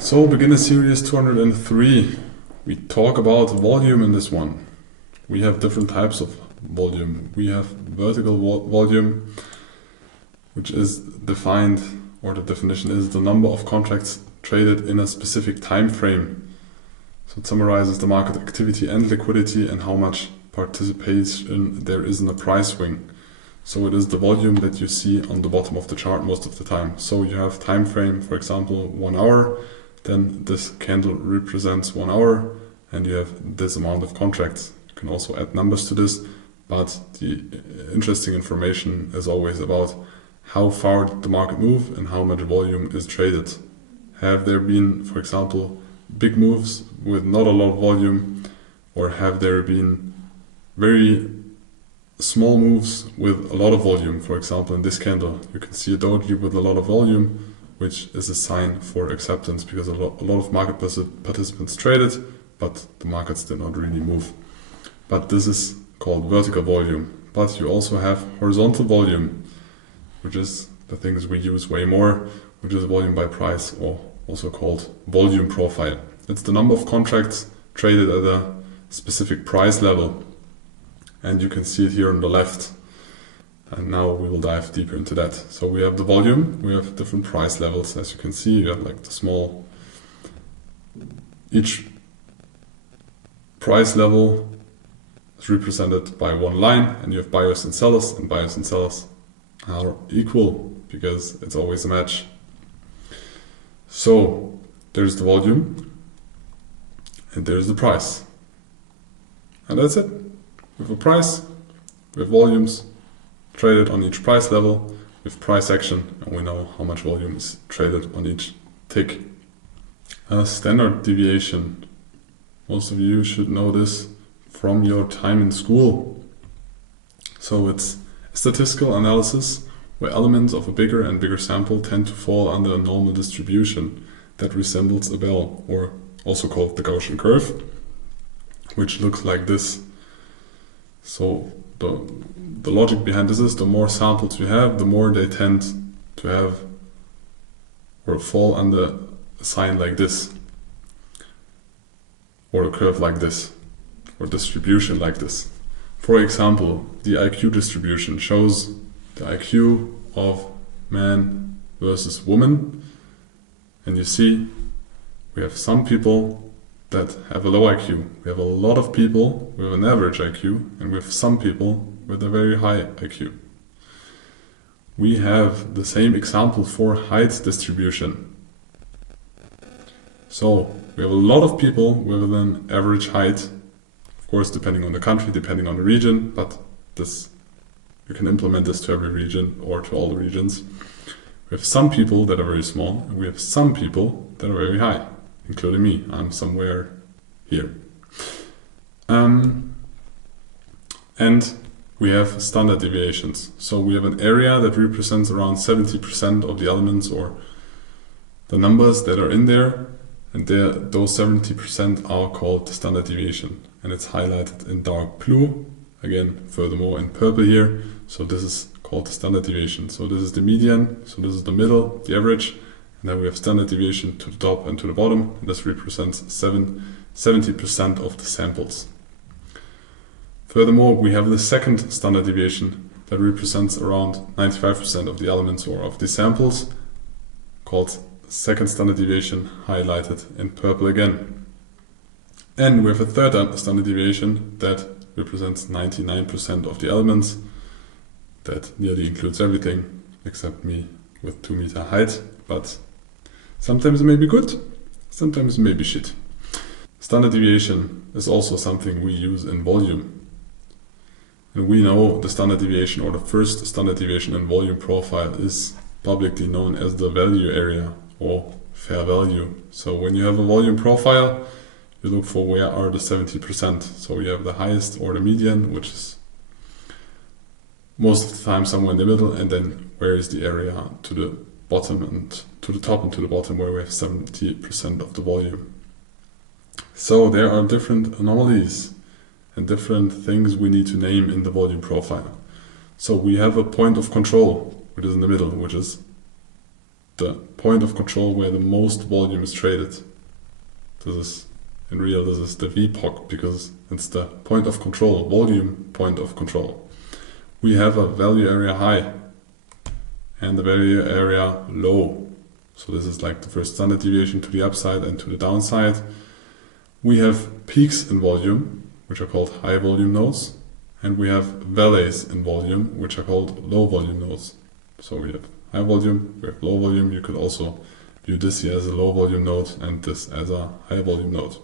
So, beginner series 203. We talk about volume in this one. We have different types of volume. We have vertical volume, which is defined, or the definition is the number of contracts traded in a specific time frame. So it summarizes the market activity and liquidity and how much participation there is in a price swing. So it is the volume that you see on the bottom of the chart most of the time. So you have time frame, for example, 1 hour, then this candle represents 1 hour and you have this amount of contracts. You can also add numbers to this, but the interesting information is always about how far did the market move and how much volume is traded. Have there been, for example, big moves with not a lot of volume, or have there been very small moves with a lot of volume? For example, in this candle, you can see a doji with a lot of volume, which is a sign for acceptance because a lot of market participants traded, but the markets did not really move. But this is called vertical volume. But you also have horizontal volume, which is the things we use way more, which is volume by price, or also called volume profile. It's the number of contracts traded at a specific price level. And you can see it here on the left. And now we will dive deeper into that. So we have the volume, we have different price levels. As you can see, you have like the small, each price level is represented by one line, and you have buyers and sellers are equal because it's always a match. So there's the volume and there's the price. And that's it. We have a price, we have volumes traded on each price level, with price action, and we know how much volume is traded on each tick. A standard deviation. Most of you should know this from your time in school. So it's a statistical analysis where elements of a bigger and bigger sample tend to fall under a normal distribution that resembles a bell, or also called the Gaussian curve, which looks like this. So the logic behind this is the more samples you have, the more they tend to have or fall under a sign like this, or a curve like this, or distribution like this. For example, the IQ distribution shows the IQ of man versus woman, and you see we have some people that have a low IQ. We have a lot of people with an average IQ, and we have some people with a very high IQ. We have the same example for height distribution. So we have a lot of people with an average height, of course depending on the country, depending on the region, but this you can implement this to every region or to all the regions. We have some people that are very small, and we have some people that are very high, including me. I'm somewhere here. And we have standard deviations. So we have an area that represents around 70% of the elements or the numbers that are in there, and those 70% are called the standard deviation, and it's highlighted in dark blue, again furthermore in purple here. So this is called the standard deviation. So this is the median, so this is the middle, the average, and then we have standard deviation to the top and to the bottom, and this represents 70% of the samples. Furthermore, we have the second standard deviation that represents around 95% of the elements or of the samples, called second standard deviation, highlighted in purple again. And we have a third standard deviation that represents 99% of the elements, that nearly includes everything except me with 2 meter height, but sometimes it may be good, sometimes it may be shit. Standard deviation is also something we use in volume. And we know the standard deviation, or the first standard deviation in volume profile, is publicly known as the value area or fair value. So when you have a volume profile, you look for where are the 70%. So you have the highest or the median, which is most of the time somewhere in the middle, and then where is the area to the bottom and to the top and to the bottom where we have 70% of the volume. So there are different anomalies and different things we need to name in the volume profile. So we have a point of control, which is in the middle, which is the point of control where the most volume is traded. This is, in real, this is the VPOC because it's the point of control, volume point of control. We have a value area high and the value area low. So this is like the first standard deviation to the upside and to the downside. We have peaks in volume, which are called high volume nodes, and we have valleys in volume, which are called low volume nodes. So we have high volume, we have low volume. You could also view this here as a low volume node and this as a high volume node.